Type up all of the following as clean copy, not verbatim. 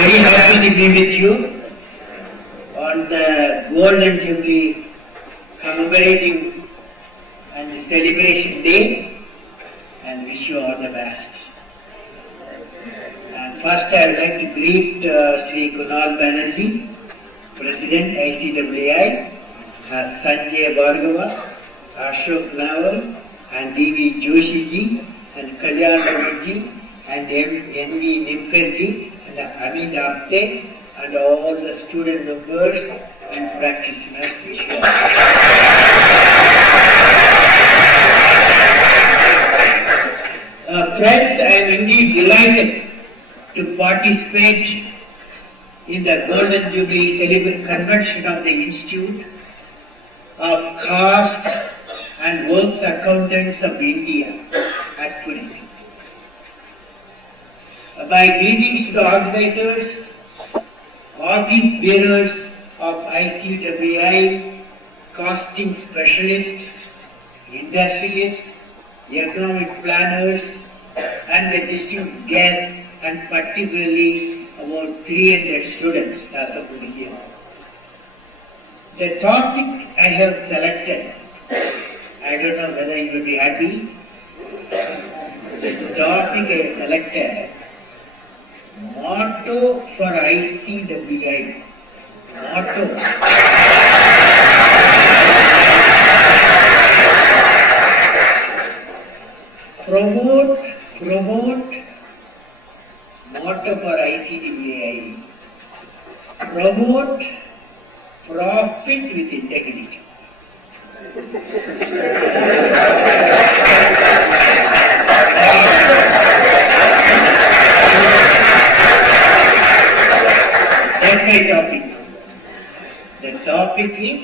Very happy to be with you on the Golden Jubilee commemorating and celebration day, and wish you all the best. And first I would like to greet Sri Kunal Banerjee, President ICWI, Sanjay Bhargava, Ashok Naval, and D.V. Joshi ji, and Kalyan Ramanji, and N.V. Nimkar ji, and Amit Apte, and all the student members and practitioners. Wish you all. Friends, I am indeed delighted to participate in the Golden Jubilee Convention of the Institute of Caste and Works Accountants of India at Pune. My greetings to the organizers, office bearers of ICWI, costing specialists, industrialists, economic planners, and the distinguished guests, and particularly about 300 students as of here. The topic I have selected, I don't know whether you will be happy. The topic I have selected, motto for ICWI. Motto. Promote, motto for ICWI. Promote profit with integrity. That's my topic. The topic is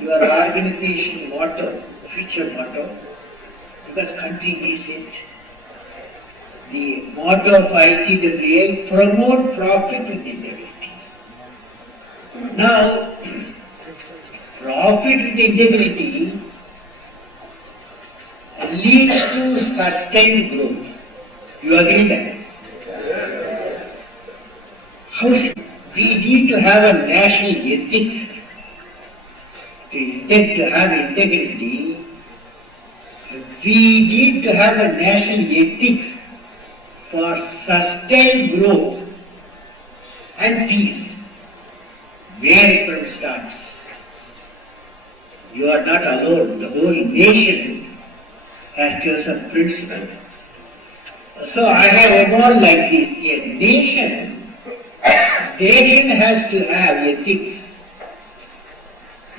your organization motto, future motto, because country needs it. The motto of ICWI, promote profit with integrity. Now, profit with integrity leads to sustained growth. You agree that? How should we need to have a national ethics to have integrity? We need to have a national ethics for sustained growth and peace. Where it starts. You are not alone. The whole nation has chosen principle. So I have evolved like this. A nation has to have ethics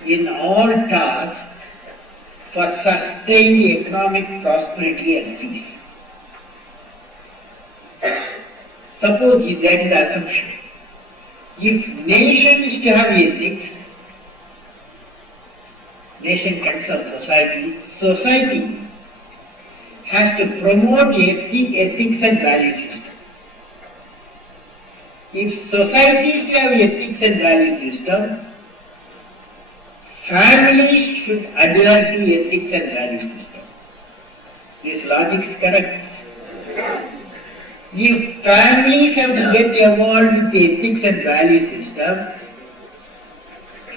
in all tasks for sustained economic prosperity and peace. Suppose that is the assumption. If nation is to have ethics, nation concerns society, society has to promote ethics and value system. If societies have ethics and value system, families should adhere to ethics and value system. This logic is correct. If families have to get involved with the ethics and value system,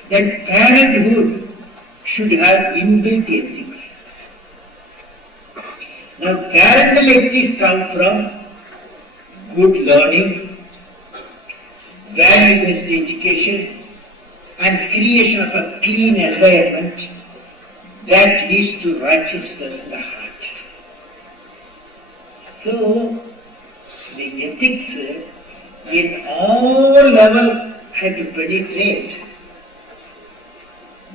then parenthood should have inbuilt ethics. Now, parental ethics come from good learning, value-based education, and creation of a clean environment that leads to righteousness in the heart. So, the ethics in all levels have to penetrate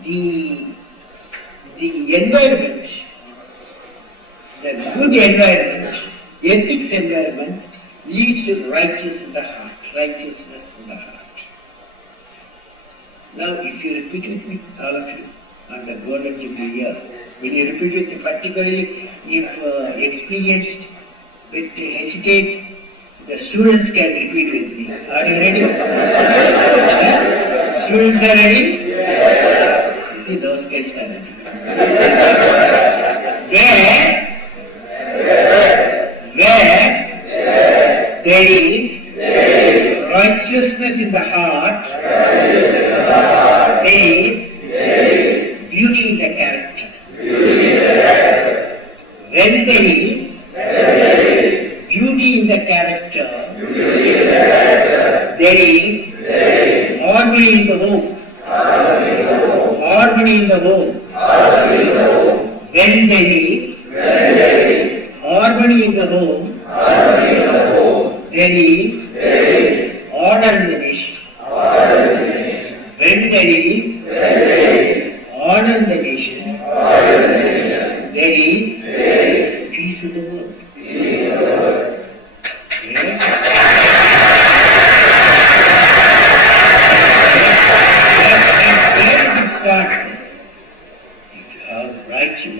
the environment, the good environment, ethics environment leads to righteousness in the heart, righteousness in the heart. Now, if you repeat with me, all of you, on the golden jubilee year, when you repeat with me, particularly if experienced, but hesitate, the students can repeat with me. Are you ready? Students are ready? Yes. You see, those guys are ready. Where there is righteousness in the heart, there is beauty in the character. When there is beauty in the character, there is harmony in the home. Harmony in the home. When there is harmony in the home, there is order in the nation. When there is order in the nation, there is peace in the world.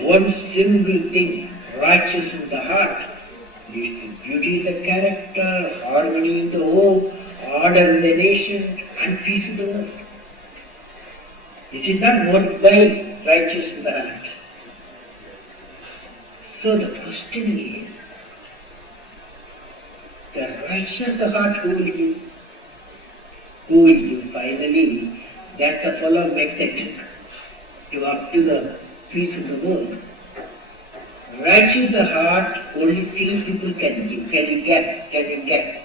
One single thing, righteous in the heart, leads to beauty in the character, harmony in the home, order in the nation, and peace in the world. Is it not worked by righteous in the heart? So the question is, the righteous the heart, who will give? Who will give? Finally, that's the fellow makes the trick to up to the peace in the world. Righteous the heart, only three people can give. Can you guess? Can you guess?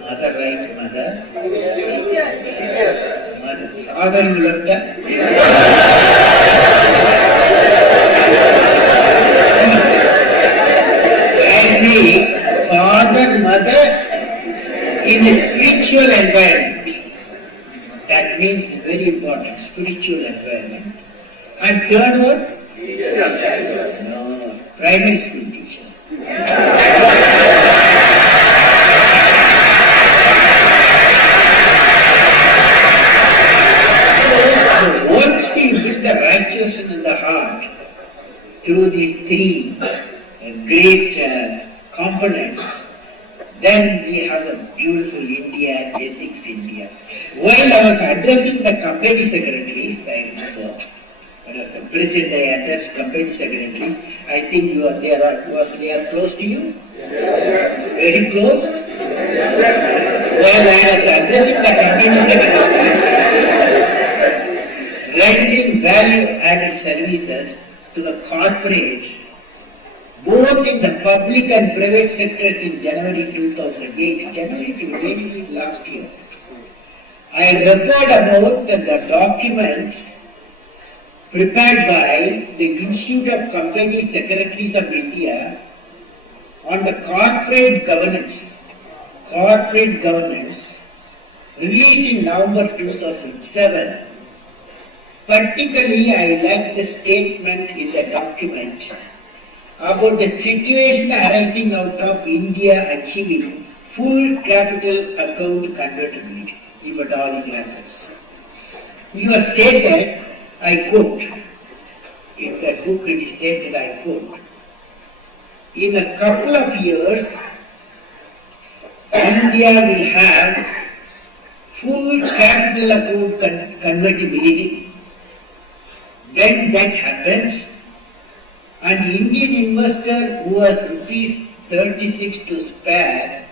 Mother, right? Mother? Mother. Father, you left her? Actually, father, mother, in a spiritual environment. That means very important, spiritual environment. And third one? No, primary school teacher. So once we build the righteousness in the heart through these three great components, then we have a beautiful India, ethics India. While I was addressing the company secretaries, I remember, when I was a president, I addressed company secretaries. I think they are close to you? Yes. Very close? Yes. While I was addressing the company secretaries, rendering value-added services to the corporate, both in the public and private sectors in January 2008, January to January last year. I referred about the document prepared by the Institute of Company Secretaries of India on the corporate governance, released in November 2007. Particularly, I like the statement in the document about the situation arising out of India achieving full capital account convertibility, if at all it happens. You have stated, I quote, in that book it is stated, I quote, in a couple of years, India will have full capital account convertibility. When that happens, an Indian investor who has rupees 36 to spare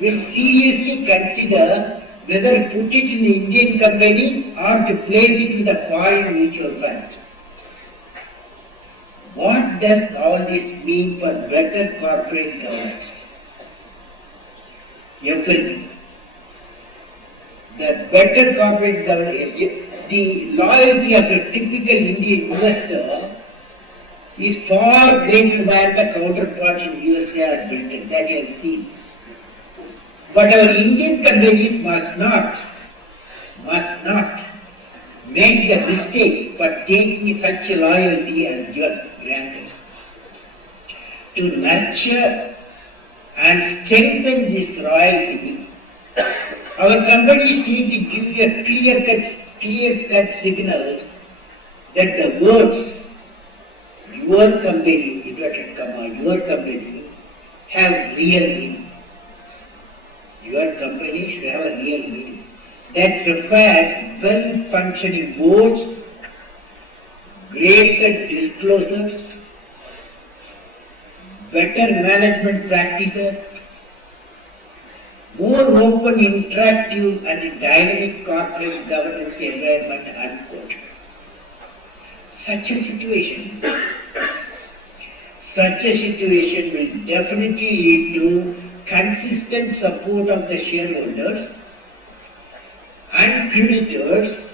will seriously consider whether to put it in the Indian company or to place it with a foreign mutual fund. What does all this mean for better corporate governance? Everything. The better corporate governance, the loyalty of a typical Indian investor is far greater than the counterpart in USA or Britain, that you have seen. But our Indian companies must not make the mistake for taking such a loyalty as granted. To nurture and strengthen this loyalty, our companies need to give a clear-cut signal that the words your company, inverted comma, your company, have real meaning. Your company should have a real meaning. That requires well-functioning boards, greater disclosures, better management practices, more open, interactive and dynamic corporate governance environment, unquote. Such a situation will definitely lead to consistent support of the shareholders and creditors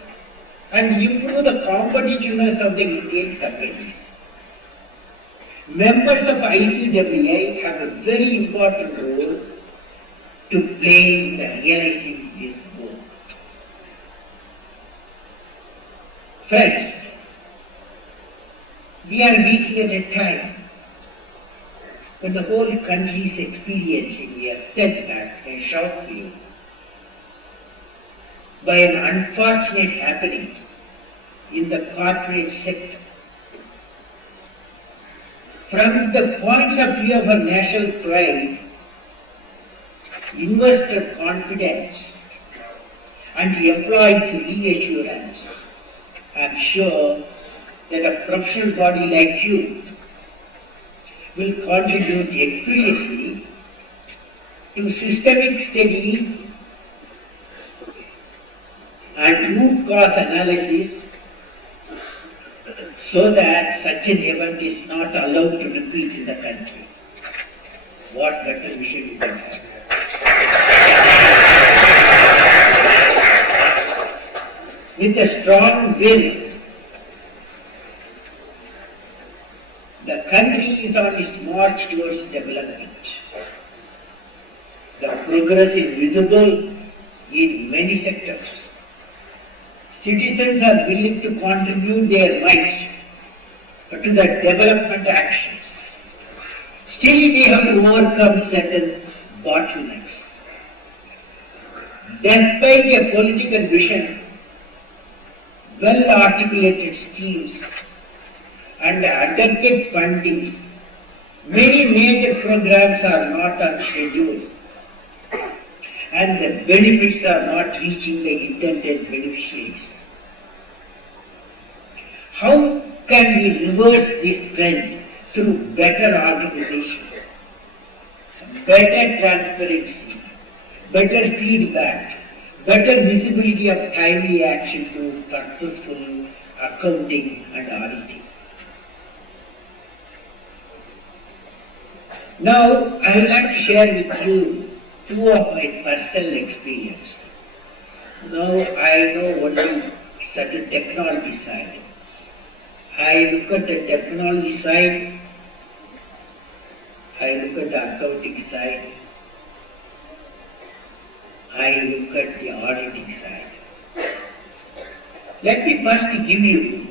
and improve the competitiveness of the Indian companies. Members of ICWI have a very important role to play in realizing this goal. Friends, we are meeting at a time when the whole country is experiencing a setback, a shock wave, by an unfortunate happening in the corporate sector. From the points of view of our national pride, investor confidence, and employees' reassurance, I am sure that a professional body like you will contribute expeditiously to systemic studies and root cause analysis so that such an event is not allowed to repeat in the country. What better vision you can have? With a strong will, the country is on its march towards development. The progress is visible in many sectors. Citizens are willing to contribute their might to the development actions. Still, they have to overcome certain bottlenecks. Despite a political vision, well-articulated schemes, and adequate fundings, many major programs are not on schedule and the benefits are not reaching the intended beneficiaries. How can we reverse this trend through better organization, better transparency, better feedback, better visibility of timely action through purposeful accounting and auditing? Now, I would like to share with you two of my personal experience. Now, I know only certain technology side. I look at the technology side, I look at the accounting side, I look at the auditing side. Let me first give you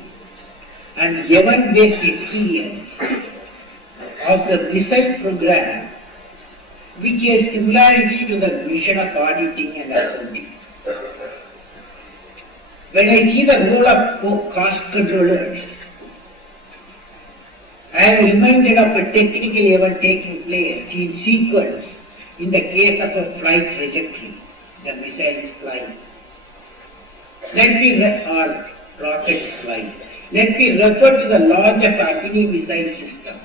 an event-based experience of the missile program, which has similarity to the mission of auditing and accounting. When I see the role of cost controllers, I am reminded of a technical event taking place in sequence in the case of a flight trajectory, the missiles fly. Or rockets fly. Let me refer to the launch of Agni missile system.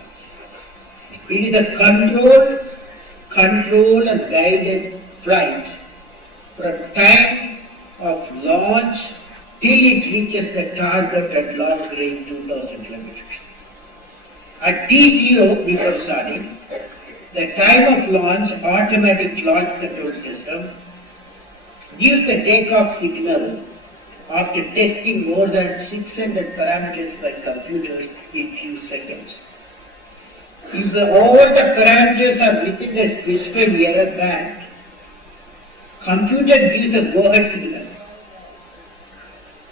It is a control and guided flight from time of launch till it reaches the target at long range 2000 kilometers. At T0 before starting, the time of launch automatic launch control system gives the takeoff signal after testing more than 600 parameters by computers in few seconds. If all the parameters are within the specified error band, computer gives a go-ahead signal.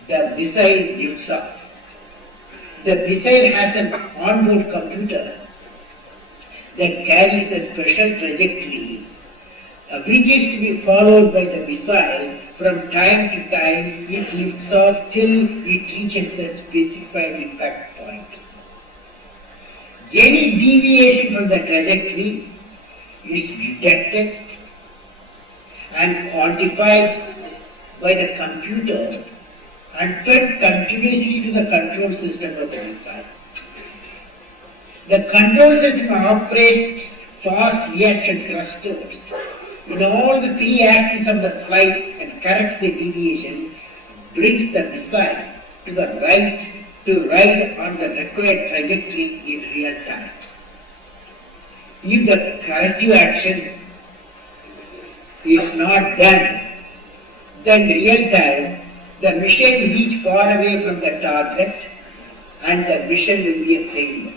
The missile lifts off. The missile has an onboard computer that carries the special trajectory which is to be followed by the missile from time to time. It lifts off till it reaches the specified impact point. Any deviation from the trajectory is detected and quantified by the computer and fed continuously to the control system of the missile. The control system operates fast reaction thrusters in all the three axes of the flight and corrects the deviation, brings the missile to the right to ride on the required trajectory in real time. If the corrective action is not done, then real time the mission will reach far away from the target and the mission will be a failure.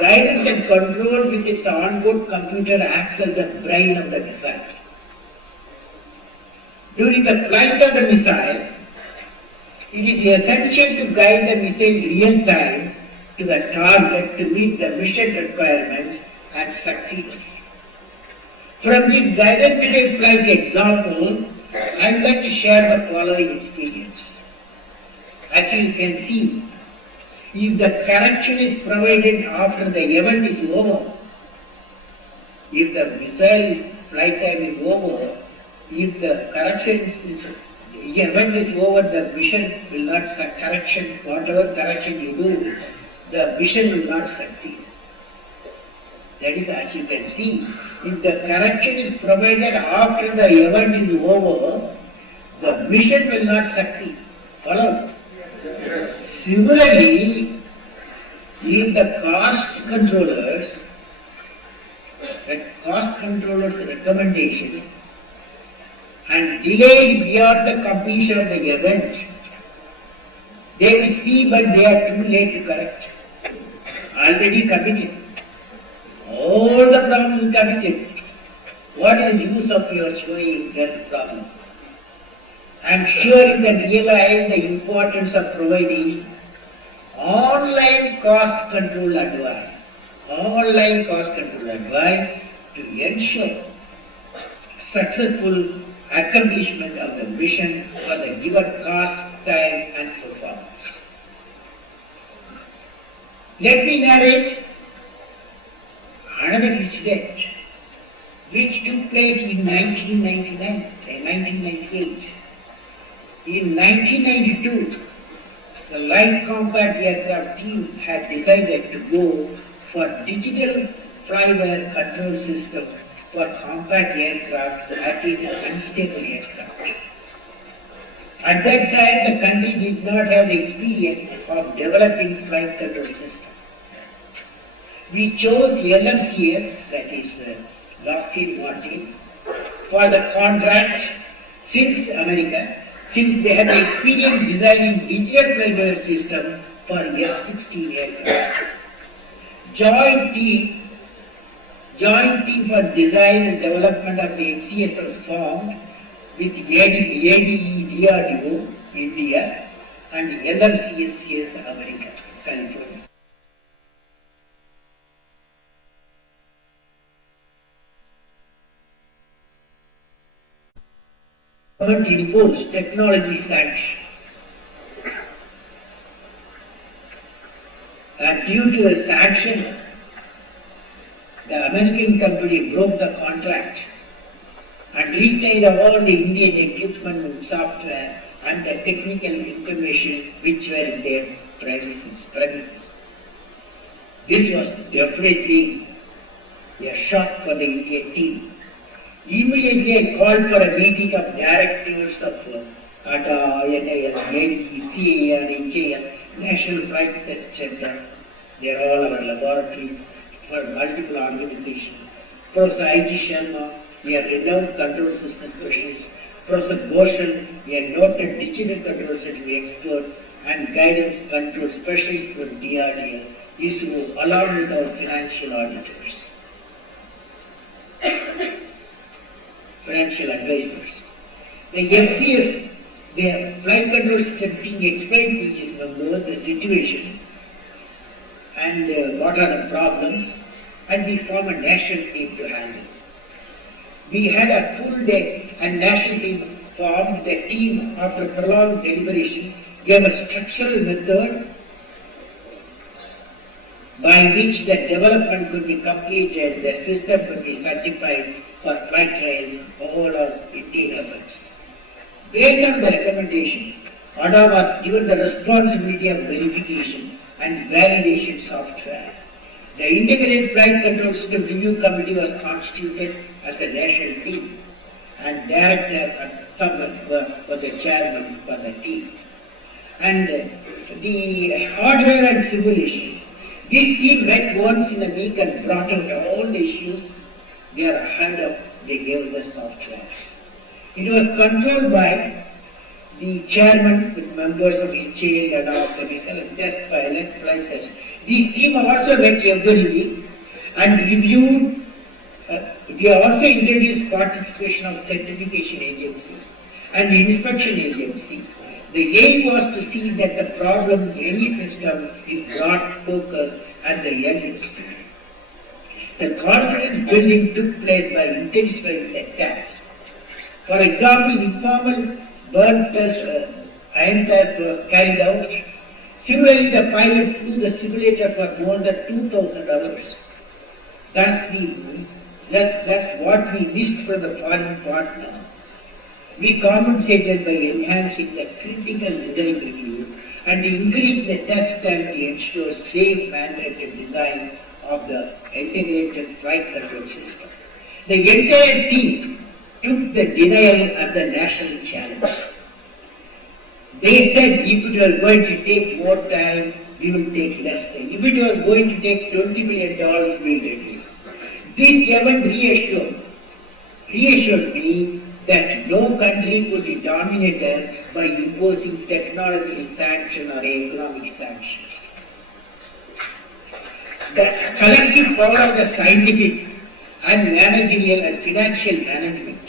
Guidance and control with its onboard computer acts as the brain of the missile. During the flight of the missile, it is essential to guide the missile real time to the target to meet the mission requirements and succeed. From this guided missile flight example, I would like to share the following experience. As you can see, if the correction is provided after the event is over, if the missile flight time is over, if the event is over, the mission will not correction, whatever correction you do, the mission will not succeed. That is, as you can see, if the correction is provided after the event is over, the mission will not succeed. Follow? Similarly, if the cost controller's recommendation and delayed beyond the completion of the event, they will see but they are too late to correct. Already committed. All the problems is committed. What is the use of your showing that problem? I am sure you can realize the importance of providing online cost control advice. Online cost control advice to ensure successful accomplishment of the mission for the given cost, time and performance. Let me narrate another incident which took place in 1999 and 1998. In 1992, the Light Combat Aircraft team had decided to go for digital fly-wire control system for compact aircraft that is an unstable aircraft. At that time, the country did not have the experience of developing flight control system. We chose LMCS, that is Lockheed Martin, for the contract since they had the experience designing digital fly-wire system for F-16 aircraft. Joint team for design and development of the MCS was formed with ADE DRDO, India, and LMCS America, California. Government imposed technology sanction. Due to the sanction, the American company broke the contract and retained all the Indian equipment and software and the technical information which were in their premises. This was definitely a shock for the Indian team. Immediately I called for a meeting of directors of ADA, NIL, ADE, CAA and HAL, National Flight Test Center. They are all our laboratories for multiple organizations. Professor I.G. Sharma, a renowned control system specialist. Professor Ghoshal, a noted digital control system expert and guidance control specialist from DRDL, ISRO, along with our financial auditors, financial advisors. The FCS, the flight control system team, explained to his members the situation and what are the problems, and we form a national team to handle. We had a full day and national team formed. The team, after prolonged deliberation, gave a structural method by which the development could be completed, the system could be certified for flight trials, all of Indian efforts. Based on the recommendation, ADA was given the responsibility of verification and validation software. The Integrated Flight Control System Review Committee was constituted as a national team, and director and someone were the chairman for the team. And the hardware and simulation, this team met once in a week and brought out all the issues. They are ahead of, they gave the software. It was controlled by the chairman with members of HAL and our chemical and test pilot flight test. This team also met every week and reviewed. They also introduced participation of certification agency and the inspection agency. The aim was to see that the problem in any system is brought focus at the earliest. The confidence building took place by intensifying the test. For example, informal burn test, iron test was carried out. Similarly, the pilot flew the simulator for more than 2,000 hours. That's what we missed from the foreign partner. We compensated by enhancing the critical design review and increased the test time to ensure safe mandated design of the integrated flight control system. The entire team took the denial as the national challenge. They said if it was going to take more time, we will take less time. If it was going to take $20 million, we will reduce. This event reassured me that no country could dominate us by imposing technological sanction or economic sanction. The collective power of the scientific and managerial and financial management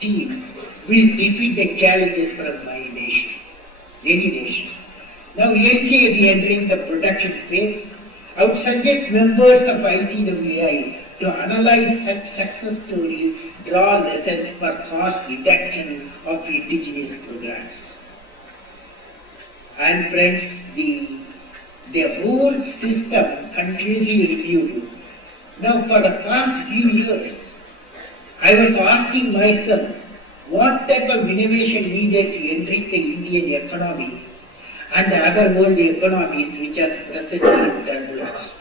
team will defeat the challenges from my nation, any nation. Now LCA is entering the production phase. I would suggest members of ICWI to analyze such success stories, draw lessons for cost reduction of indigenous programs. And friends, the whole system continuously reviewed. Now for the past few years, I was asking myself what type of innovation needed to enrich the Indian economy and the other world economies which are presently in turbulence.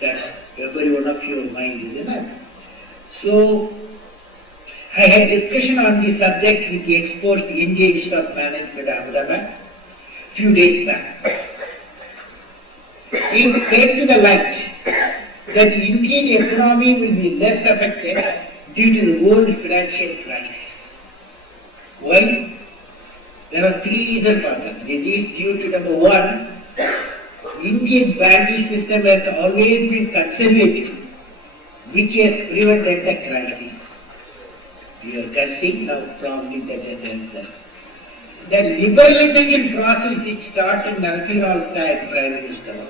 That's every one of your mind, isn't it? So, I had discussion on this subject with the experts, the Indian Institute of Management, Ahmedabad, few days back. It came to the light that the Indian economy will be less affected due to the world financial crisis. Why? There are three reasons for that. This is due to number one, Indian banking system has always been conservative, which has prevented the crisis. We are guessing now probably that has helped us. The liberalization process which started Narasimha time Prime Minister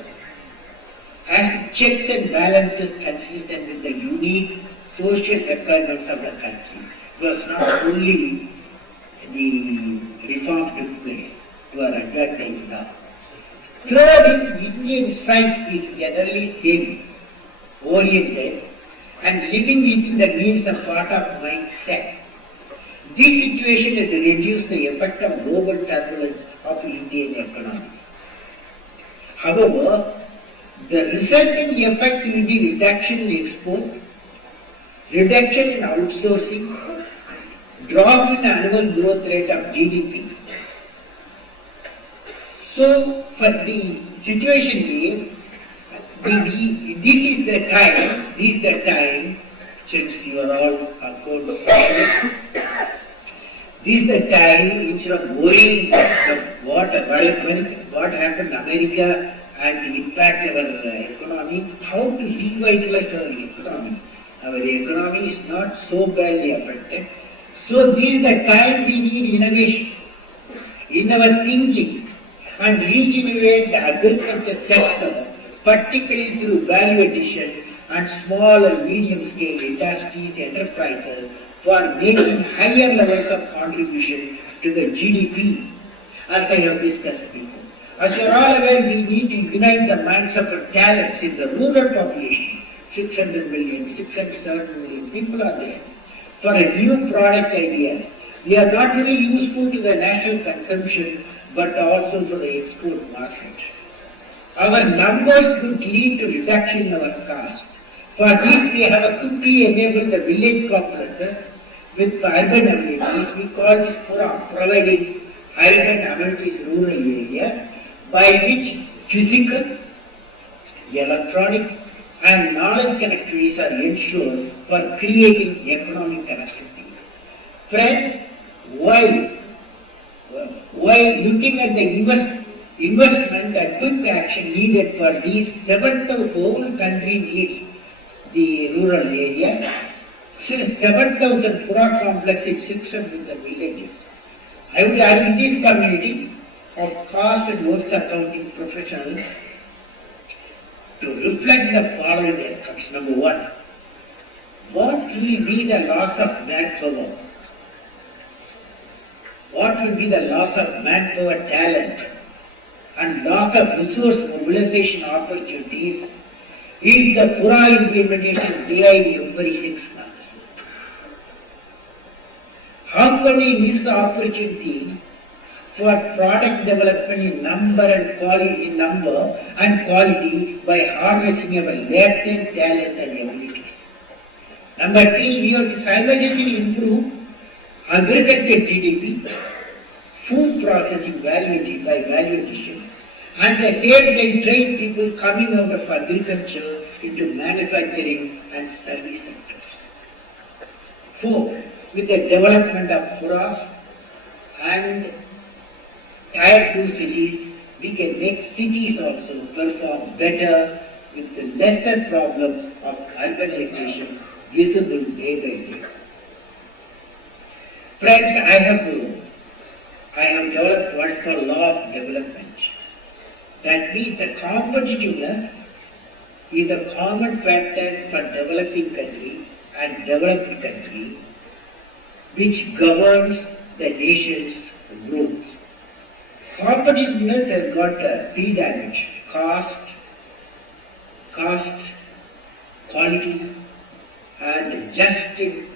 has checks and balances consistent with the unique social requirements of the country. It was not only the reform took place to our advantage now. Third, Indian side is generally saving oriented and living within the means are part of mindset. This situation has reduced the effect of global turbulence of Indian economy. However, the resulting effect will be reduction in export, reduction in outsourcing, drop in annual growth rate of GDP. So, for the situation is, this is the time, since you are all accounts specialists, this is the time, instead of worrying what happened in America and impact our economy, how to revitalize our economy. Our economy is not so badly affected. So this is the time we need innovation in our thinking and regenerate the agriculture sector, particularly through value addition and small and medium scale industries, enterprises, for making higher levels of contribution to the GDP, as I have discussed before. As you are all aware, we need to unite the minds of our talents in the rural population. 600 million, 670 million people are there. For a new product ideas. We are not only useful to the national consumption, but also for the export market. Our numbers could lead to reduction in our cost. For this, we have quickly enabled the village complexes with urban amenities. We call this providing urban amenities rural area, by which physical, electronic and knowledge connectivities are ensured for creating economic connectivity. Friends, while looking at the investment and quick action needed for these, the whole country needs the rural area. 7,000 Pura complex in 600 villages. I would urge this community of cost and works accounting professionals to reflect the following aspects. Number one, what will be the loss of manpower? What will be the loss of manpower talent and loss of resource mobilization opportunities if the Pura implementation delayed every 6 months? How can we miss opportunity for product development in number and quality by harnessing our latent talent and abilities? Number three, we have to simultaneously improve agriculture GDP, food processing value by value addition, and at the same time train people coming out of agriculture into manufacturing and service sectors. Four, with the development of Puras and Tier 2 cities, we can make cities also perform better with the lesser problems of urbanization visible day by day. Friends, I have developed what's called law of development. That means the competitiveness is the common factor for developing country and developed country which governs the nation's growth. Competitiveness has got three dimensions: cost, quality, and just-in-time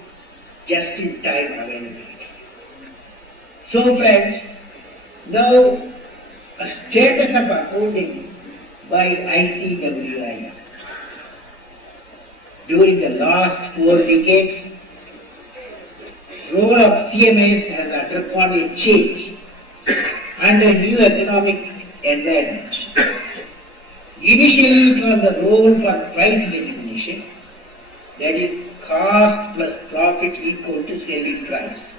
availability. So friends, now a status of accounting by ICWI. During the last 4 decades, role of CMS has undergone a change and a new economic environment. Initially, it was the role for price determination, that is, cost plus profit equal to selling price,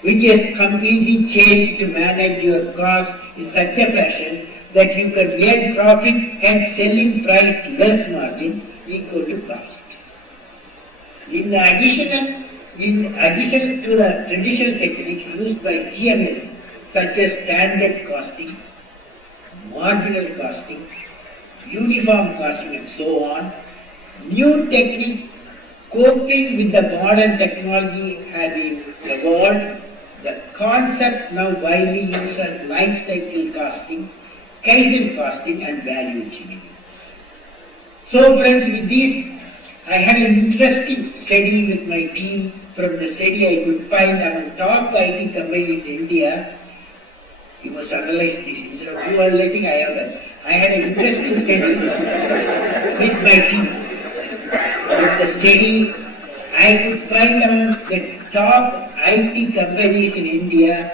which has completely changed to manage your cost in such a fashion that you can earn profit and selling price less margin equal to cost. In addition to the traditional techniques used by CMS, such as standard costing, marginal costing, uniform costing, and so on, new technique coping with the modern technology have been evolved. The concept now widely used as life cycle costing, Kaizen costing, and value engineering. So friends, with this I had an interesting study with my team. From the study I could find among top IT companies in India. You must analyze this. Instead of you analyzing, I had an interesting study with my team. With the study, I could find among the top IT companies in India,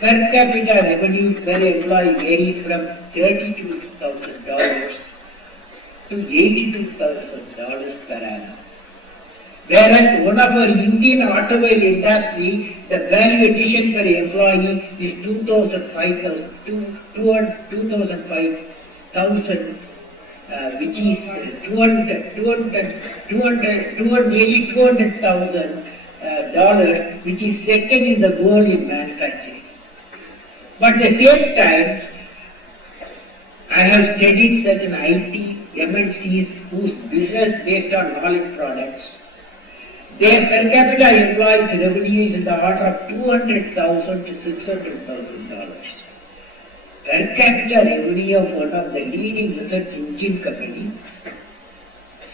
per capita revenue per employee varies from $32,000 to $82,000 per annum. Whereas one of our Indian automobile industry, the value addition per employee is 2,500, which is nearly $200,000, which is second in the world in manufacturing. But at the same time, I have studied certain IT MNCs whose business based on knowledge products. Their per capita employees revenue is in the order of $200,000 to $600,000. Per capita revenue of one of the leading research engine company,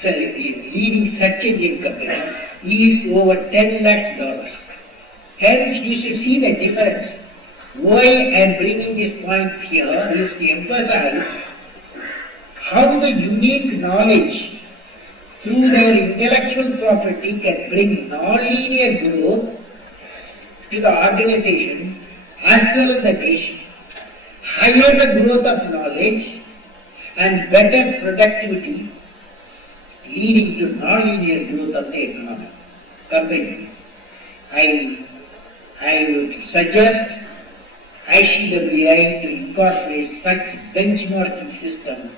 leading search engine company, is over $10 lakhs. Hence, you should see the difference. Why I am bringing this point here is to emphasize how the unique knowledge through their intellectual property can bring non-linear growth to the organization as well as the nation. Higher the growth of knowledge and better productivity leading to non-linear growth of the economy. Company. I would suggest ICWI to incorporate such benchmarking system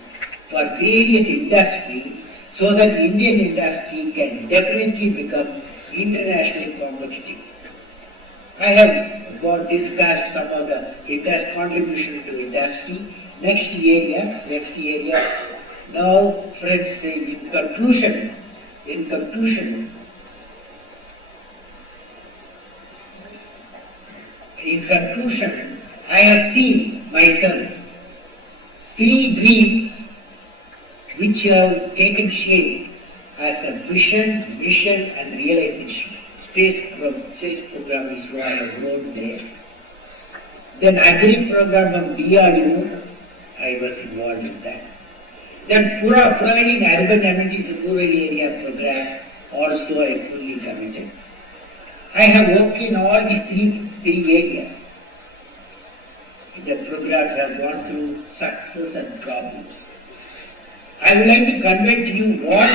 for various industries so that Indian industry can definitely become internationally competitive. I have discussed some of the contribution to industry. Next area. Now, friends, in conclusion, I have seen myself 3 dreams which have taken shape as a vision, mission and realization. Space program is what I have wrote there. Then agri program of DRDO, I was involved in that. Then providing urban amenities in rural area program, also I fully committed. I have worked in all these three areas. The programs have gone through success and problems. I would like to convey to you what I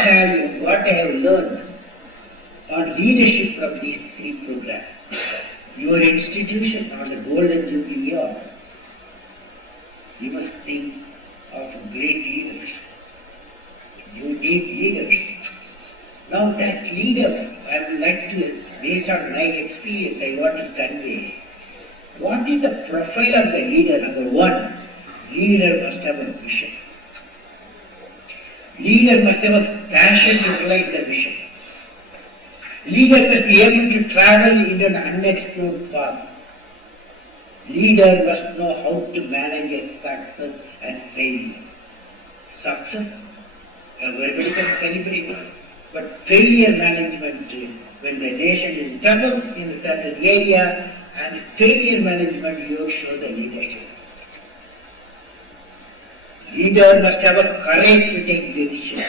have learned on leadership from these 3 programs. Your institution on the Golden Jubilee year, you must think of great leaders. You need leaders. Now that leader, I would like to, based on my experience, I want to convey. What is the profile of the leader? Number 1, leader must have a vision. Leader must have a passion to realize the vision. Leader must be able to travel in an unexplored path. Leader must know how to manage a success and failure. Success, everybody can celebrate, but failure management, when the nation is troubled in a certain area, and failure management, you show the leadership. Leader must have a courage to take decisions.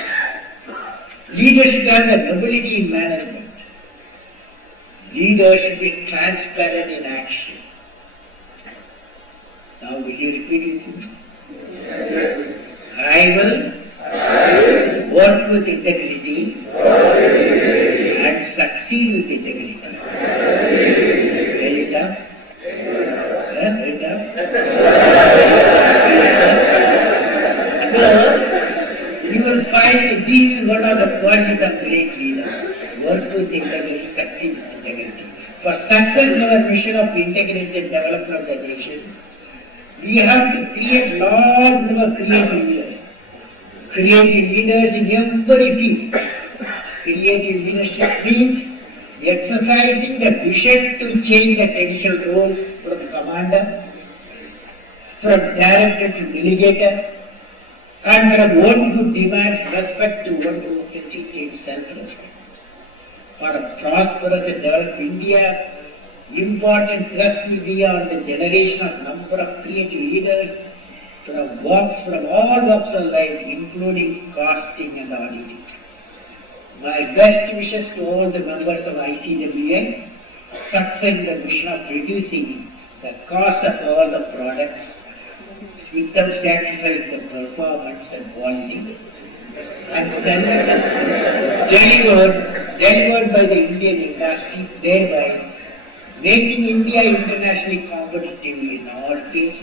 Leader should have the nobility in management. Leader should be transparent in action. Now will you repeat it with me? Yes. I will work with integrity and succeed with integrity. Very tough. Very tough. So, you will find this is one of the qualities of great leader. Work with integrity, succeed with integrity. For success in our mission of integrated development of the nation, we have to create large number of creative leaders. Creative leaders in every field. Creative leadership means exercising the vision to change the traditional role from commander, from director to delegator, And from one who demands respect to one who hesitates self-respect. For a prosperous and developed India, important thrust will be on the generation of number of creative leaders from all walks of life, including costing and auditing. My best wishes to all the members of ICWA success in the mission of reducing the cost of all the products without sacrificing the performance and quality, and delivered by the Indian industry, thereby making India internationally competitive in all fields.